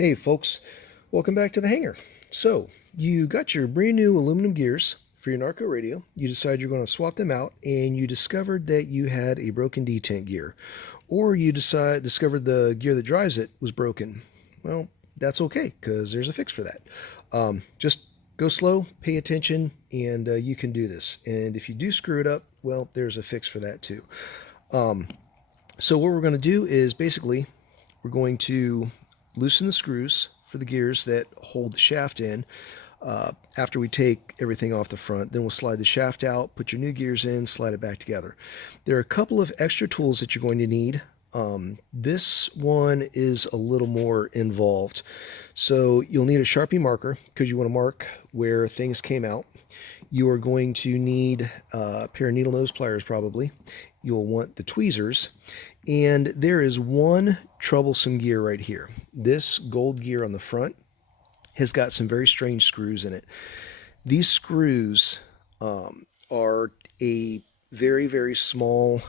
Hey folks, welcome back to the hangar. So, you got your brand new aluminum gears for your Narco radio. You decided you're going to swap them out, and you discovered that you had a broken detent gear. Or you discovered the gear that drives it was broken. Well, that's okay, because there's a fix for that. Just go slow, pay attention, and you can do this. And if you do screw it up, well, there's a fix for that too. So what we're going to do is basically we're going to loosen the screws for the gears that hold the shaft in. After we take everything off the front, then we'll slide the shaft out, put your new gears in, slide it back together. There are a couple of extra tools that you're going to need. This one is a little more involved. So you'll need a Sharpie marker because you want to mark where things came out. You are going to need a pair of needle nose pliers probably. You'll want the tweezers. And there is one troublesome gear right here. This gold gear on the front has got some very strange screws in it. These screws are a very, very small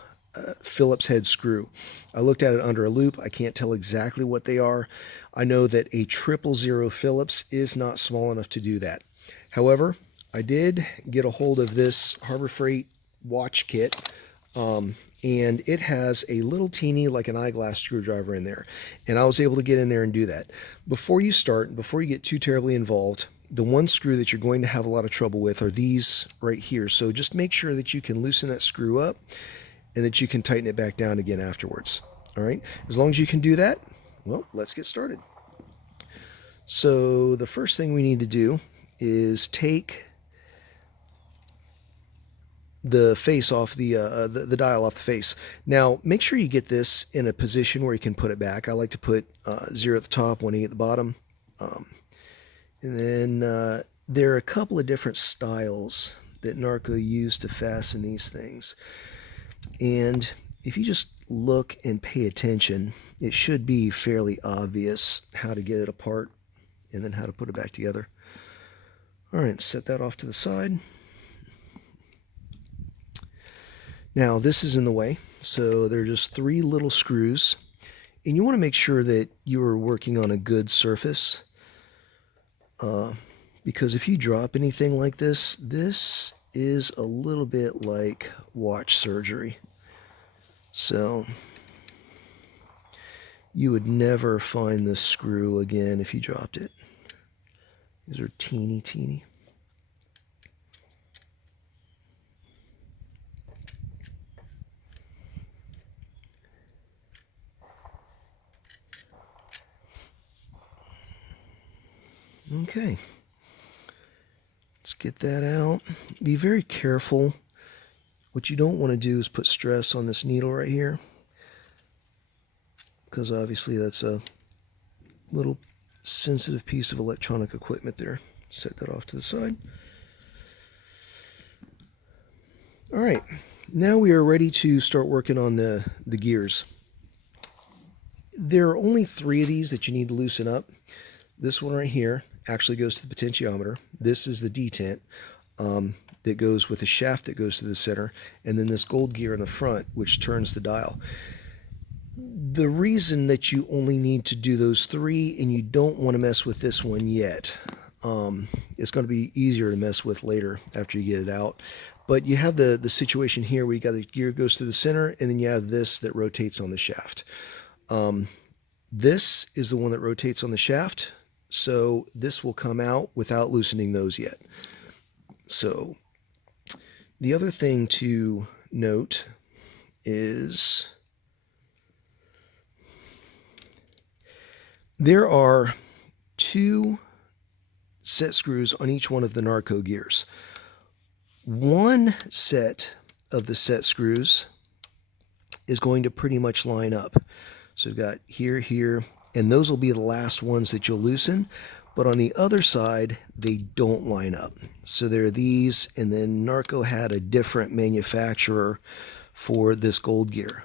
Phillips head screw. I looked at it under a loop. I can't tell exactly what they are. I know that a 000 Phillips is not small enough to do that. However, I did get a hold of this Harbor Freight watch kit, and it has a little teeny, like an eyeglass screwdriver in there. And I was able to get in there and do that. Before you start, before you get too terribly involved, the one screw that you're going to have a lot of trouble with are these right here. So just make sure that you can loosen that screw up and that you can tighten it back down again afterwards. All right, as long as you can do that, well, let's get started. So the first thing we need to do is take the face off the dial off the face. Now, make sure you get this in a position where you can put it back. I like to put 0 at the top, 1 at the bottom. And then there are a couple of different styles that Narco used to fasten these things. And if you just look and pay attention, it should be fairly obvious how to get it apart and then how to put it back together. All right, set that off to the side. Now this is in the way, so there are just 3 little screws, and you want to make sure that you are working on a good surface, because if you drop anything like this, this is a little bit like watch surgery. So you would never find this screw again if you dropped it. These are teeny. Okay, let's get that out. Be very careful. What you don't want to do is put stress on this needle right here, because obviously that's a little sensitive piece of electronic equipment there. Set that off to the side. All right, now we are ready to start working on the gears. There are only 3 of these that you need to loosen up. This one right here actually goes to the potentiometer. This is the detent that goes with a shaft that goes to the center, and then this gold gear in the front, which turns the dial. The reason that you only need to do those 3 and you don't want to mess with this one yet, it's going to be easier to mess with later after you get it out. But you have the situation here where you got the gear goes to the center, and then you have this that rotates on the shaft. This is the one that rotates on the shaft, so this will come out without loosening those yet. So the other thing to note is there are 2 set screws on each one of the Narco gears. One set of the set screws is going to pretty much line up. So we've got here, and those will be the last ones that you'll loosen. But on the other side, they don't line up. So there are these, and then Narco had a different manufacturer for this gold gear.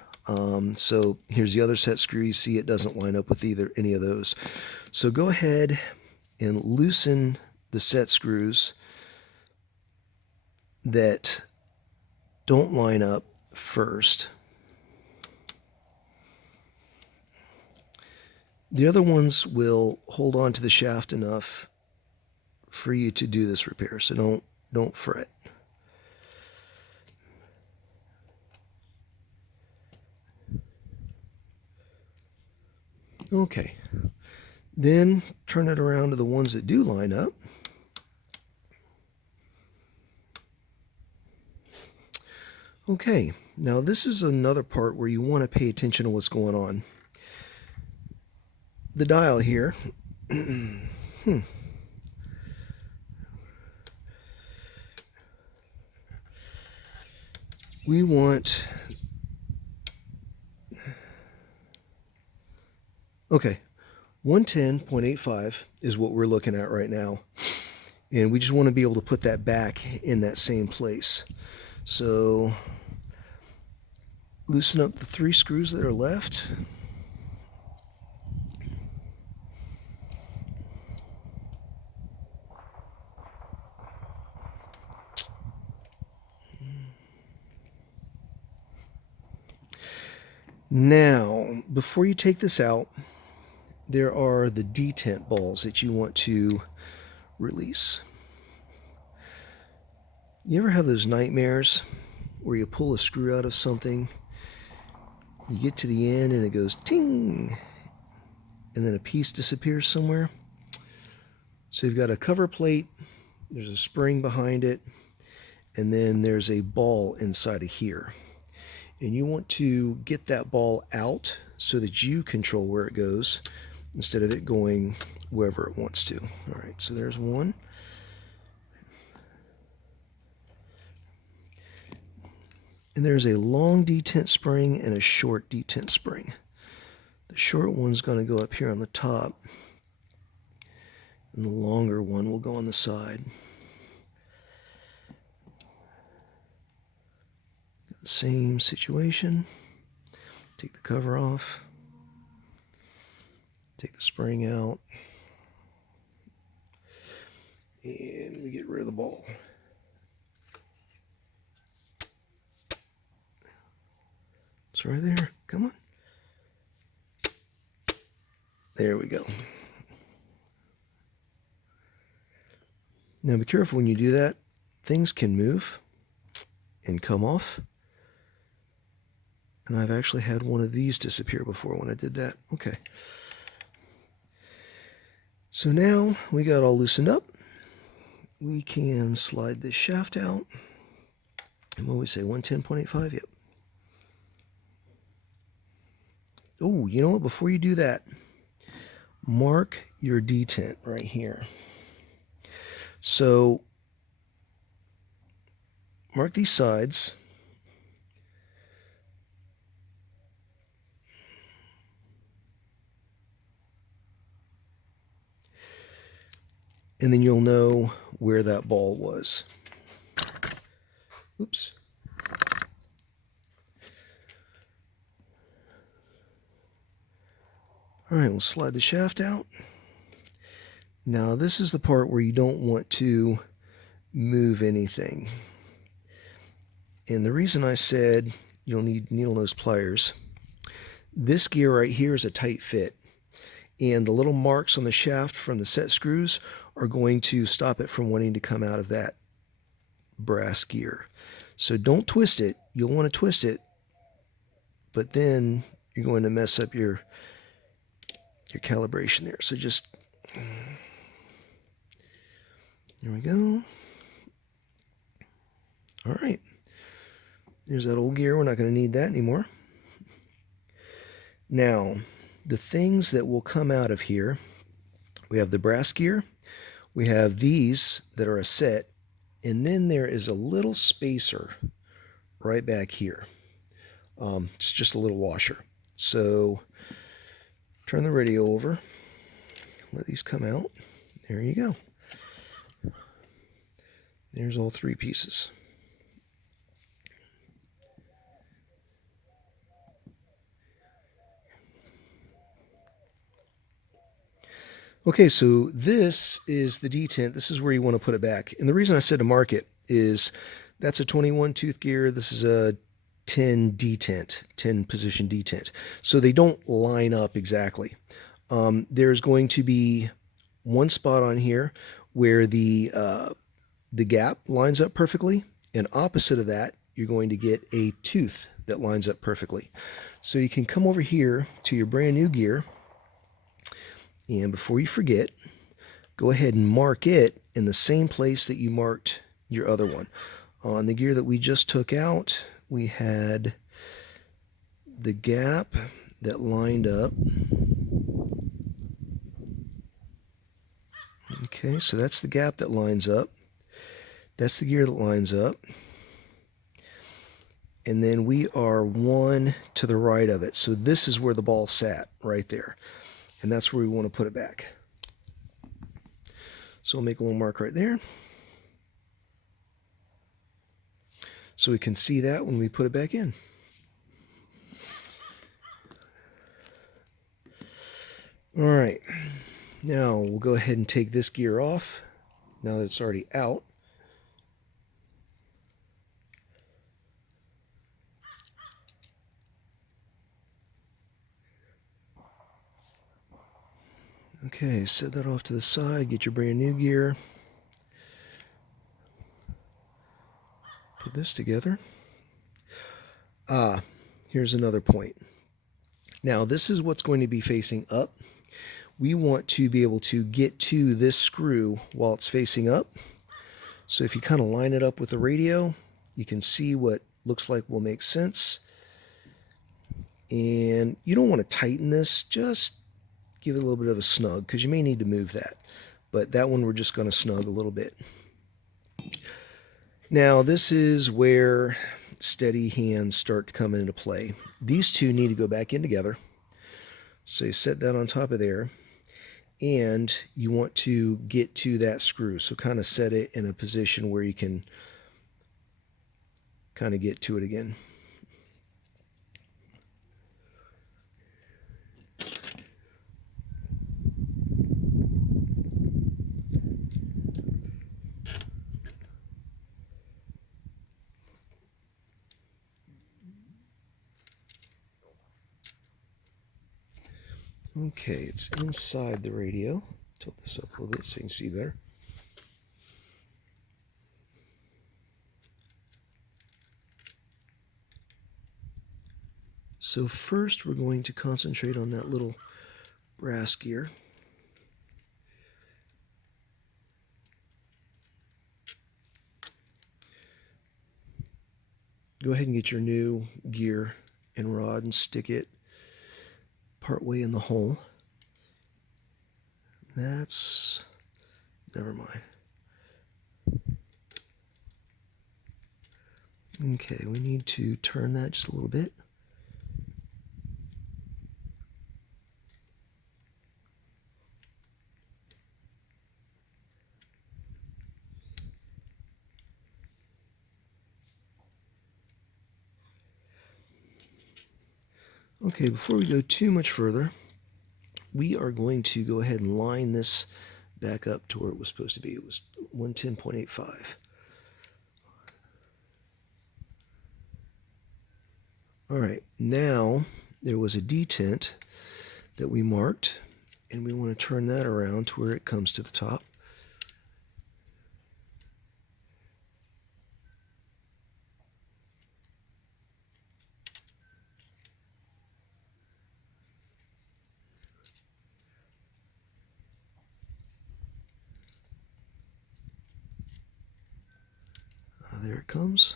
So here's the other set screw. You see it doesn't line up with any of those. So go ahead and loosen the set screws that don't line up first. The other ones will hold on to the shaft enough for you to do this repair, so don't fret. Okay, then turn it around to the ones that do line up. Okay, now this is another part where you want to pay attention to what's going on. The dial here, we want, okay, 110.85 is what we're looking at right now. And we just want to be able to put that back in that same place. So loosen up the 3 screws that are left. Now, before you take this out, there are the detent balls that you want to release. You ever have those nightmares where you pull a screw out of something, you get to the end and it goes ting, and then a piece disappears somewhere? So you've got a cover plate, there's a spring behind it, and then there's a ball inside of here. And you want to get that ball out so that you control where it goes instead of it going wherever it wants to. All right, so there's one. And there's a long detent spring and a short detent spring. The short one's going to go up here on the top, and the longer one will go on the side. Same situation. Take the cover off. Take the spring out. And we get rid of the ball. It's right there. Come on. There we go. Now be careful when you do that. Things can move and come off. And I've actually had one of these disappear before when I did that. Okay. So now we got all loosened up. We can slide this shaft out. And what we say, 110.85? Yep. Oh, you know what? Before you do that, mark your detent right here. So mark these sides. And then you'll know where that ball was. Oops. All right, we'll slide the shaft out. Now this is the part where you don't want to move anything. And the reason I said you'll need needle nose pliers, this gear right here is a tight fit. And the little marks on the shaft from the set screws are going to stop it from wanting to come out of that brass gear. So don't twist it. You'll want to twist it, but then you're going to mess up your calibration there. So just, there we go. All right. There's that old gear. We're not going to need that anymore. Now, the things that will come out of here, we have the brass gear, we have these that are a set, and then there is a little spacer right back here. It's just a little washer. So turn the radio over, let these come out. There you go. There's all 3 pieces. Okay, so this is the detent. This is where you want to put it back. And the reason I said to mark it is that's a 21 tooth gear. This is a 10 detent, 10 position detent. So they don't line up exactly. There's going to be one spot on here where the gap lines up perfectly, and opposite of that, you're going to get a tooth that lines up perfectly. So you can come over here to your brand new gear, and before you forget, go ahead and mark it in the same place that you marked your other one. On the gear that we just took out, we had the gap that lined up. Okay, so that's the gap that lines up. That's the gear that lines up. And then we are one to the right of it. So this is where the ball sat, right there. And that's where we want to put it back. So we'll make a little mark right there. So we can see that when we put it back in. All right, now we'll go ahead and take this gear off now that it's already out. Okay, set that off to the side, get your brand new gear. Put this together. Here's another point. Now this is what's going to be facing up. We want to be able to get to this screw while it's facing up. So if you kind of line it up with the radio, you can see what looks like will make sense. And you don't want to tighten this, just give it a little bit of a snug, because you may need to move that. But that one we're just going to snug a little bit. Now this is where steady hands start to come into play. These two need to go back in together. So you set that on top of there, and you want to get to that screw. So kind of set it in a position where you can kind of get to it again. Okay, it's inside the radio. Tilt this up a little bit so you can see better. So first we're going to concentrate on that little brass gear. Go ahead and get your new gear and rod and stick it partway in the hole. That's, never mind. Okay, we need to turn that just a little bit. Okay, before we go too much further, we are going to go ahead and line this back up to where it was supposed to be. It was 110.85. All right, now there was a detent that we marked, and we want to turn that around to where it comes to the top. There it comes.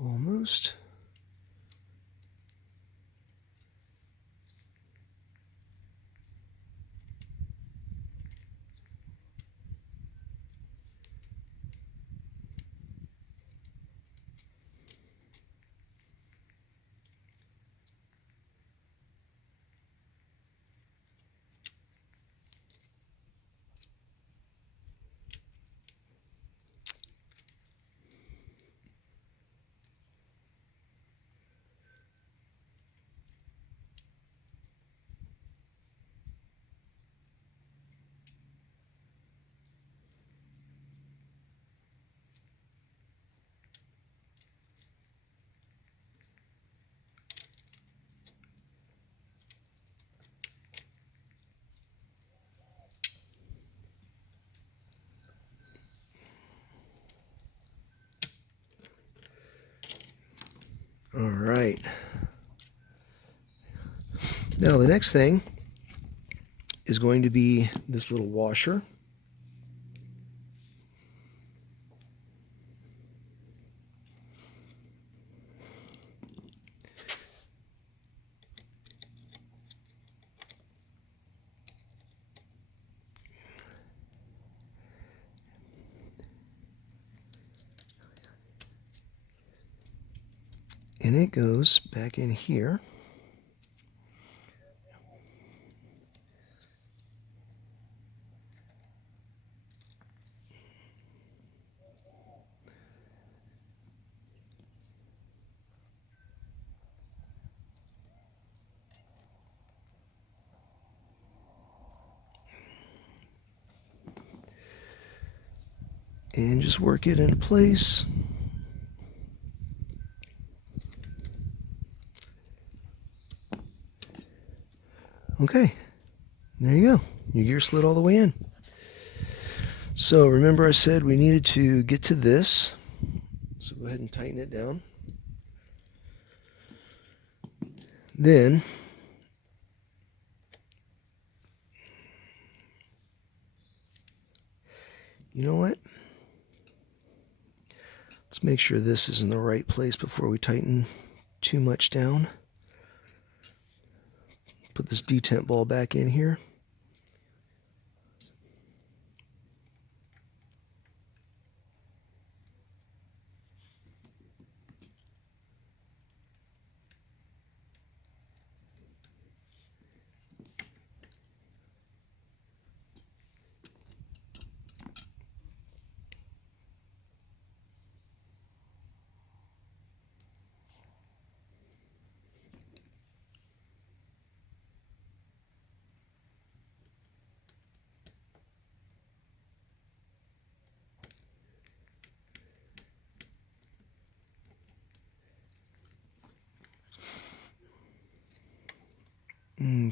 Almost. right. Now the next thing is going to be this little washer. And it goes back in here. And just work it into place. Okay, there you go. Your gear slid all the way in. So remember I said we needed to get to this. So go ahead and tighten it down. Then you know what? Let's make sure this is in the right place before we tighten too much down. Put this detent ball back in here.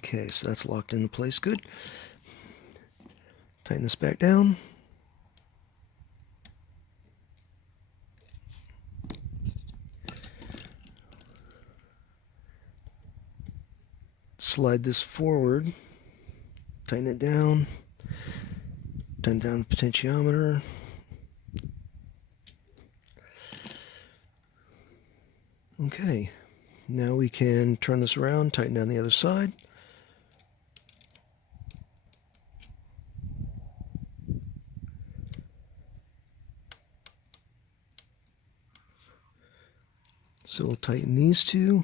Okay, so that's locked into place. Good. Tighten this back down. Slide this forward. Tighten it down. Tighten down the potentiometer. Okay, now we can turn this around, tighten down the other side. So we'll tighten these two.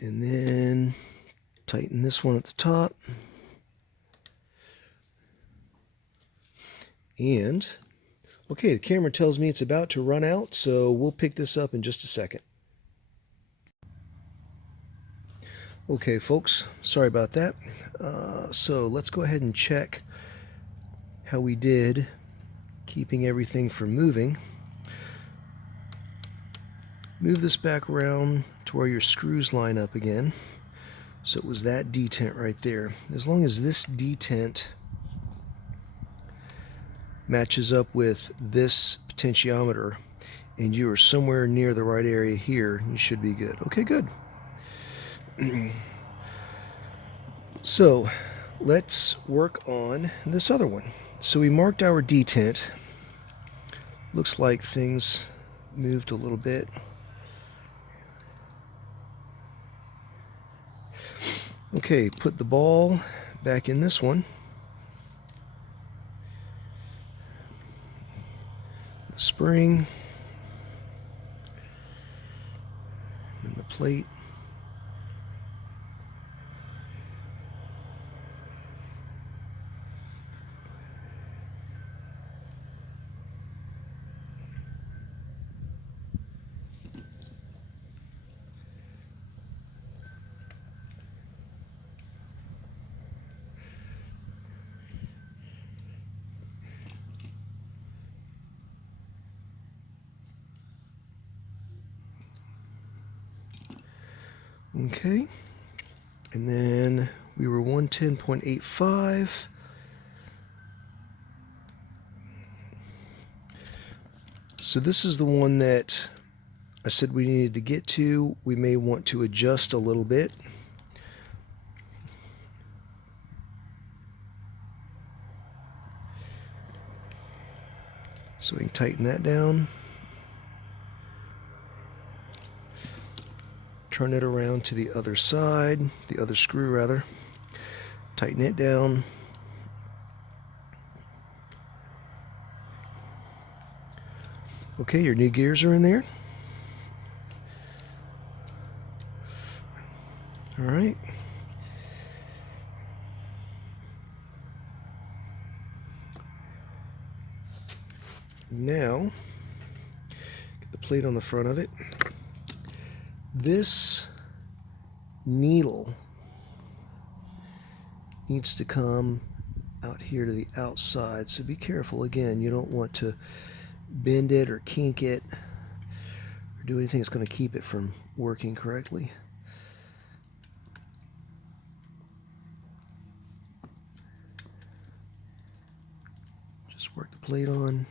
And then tighten this one at the top. And, okay, the camera tells me it's about to run out, so we'll pick this up in just a second. Okay, folks, sorry about that. So let's go ahead and check how we did keeping everything from moving. Move this back around to where your screws line up again. So it was that detent right there. As long as this detent matches up with this potentiometer and you are somewhere near the right area here, you should be good. Okay, good. So let's work on this other one. So we marked our detent. Looks like things moved a little bit. Okay, put the ball back in this one. The spring. And the plate. Okay, and then we were 110.85. So this is the one that I said we needed to get to. We may want to adjust a little bit. So we can tighten that down. Turn it around to the other side, the other screw rather. Tighten it down. Okay, your new gears are in there. All right. Now, get the plate on the front of it. This needle needs to come out here to the outside, so be careful. Again, you don't want to bend it or kink it or do anything that's going to keep it from working correctly. Just work the plate on.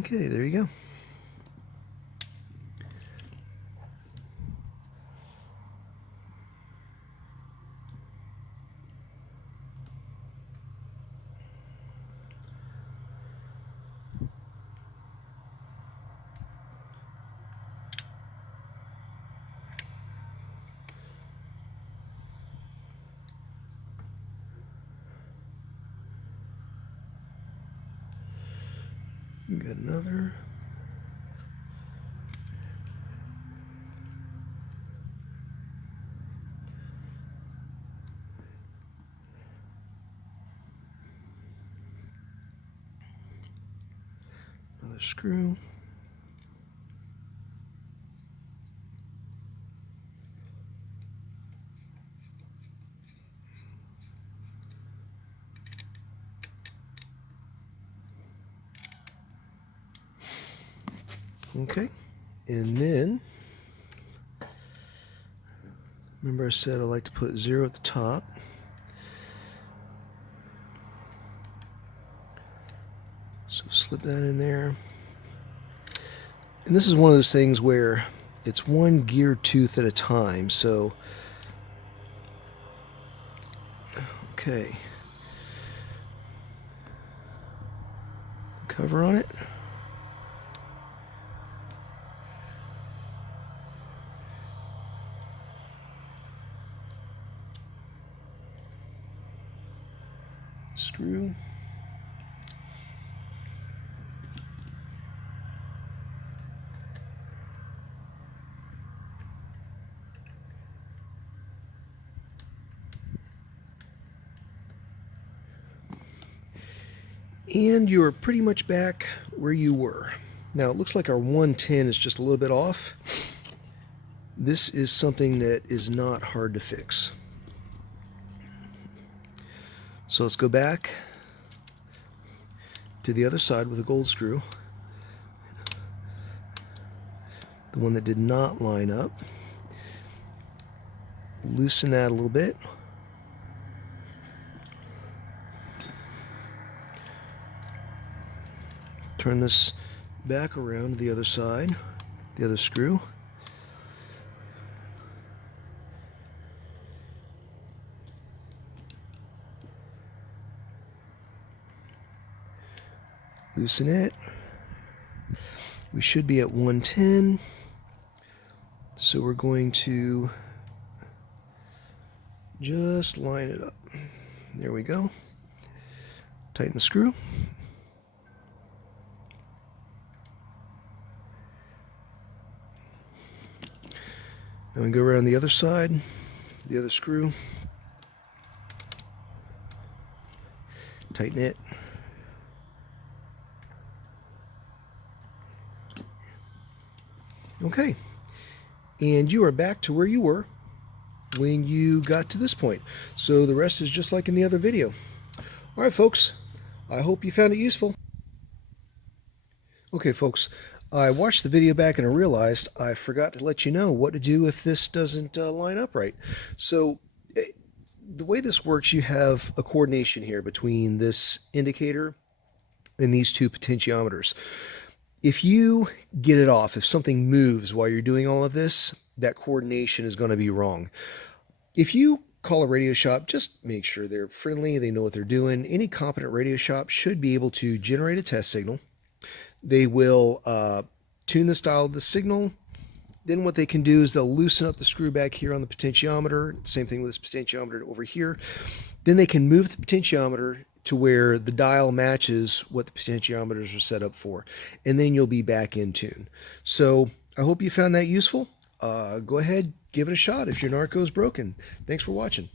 Okay, there you go. Got another. Another screw. Okay, and then remember I said I like to put 0 at the top. So slip that in there. And this is one of those things where it's one gear tooth at a time. So, okay. Cover on it. Screw. And you're pretty much back where you were. Now it looks like our 110 is just a little bit off. This is something that is not hard to fix. So let's go back to the other side with a gold screw. The one that did not line up. Loosen that a little bit. Turn this back around to the other side, the other screw. Loosen it. We should be at 110. So we're going to just line it up. There we go. Tighten the screw. Now we go around the other side, the other screw. Tighten it. Okay, and you are back to where you were when you got to this point. So the rest is just like in the other video. All right, folks, I hope you found it useful. Okay, folks, I watched the video back and I realized I forgot to let you know what to do if this doesn't line up right. So, the way this works, you have a coordination here between this indicator and these two potentiometers. If you get it off, if something moves while you're doing all of this, that coordination is going to be wrong. If you call a radio shop, just make sure they're friendly, they know what they're doing. Any competent radio shop should be able to generate a test signal. They will tune the style of the signal. Then what they can do is they'll loosen up the screw back here on the potentiometer. Same thing with this potentiometer over here. Then they can move the potentiometer to where the dial matches what the potentiometers are set up for. And then you'll be back in tune. So I hope you found that useful. Go ahead, give it a shot if your Narco is broken. Thanks for watching.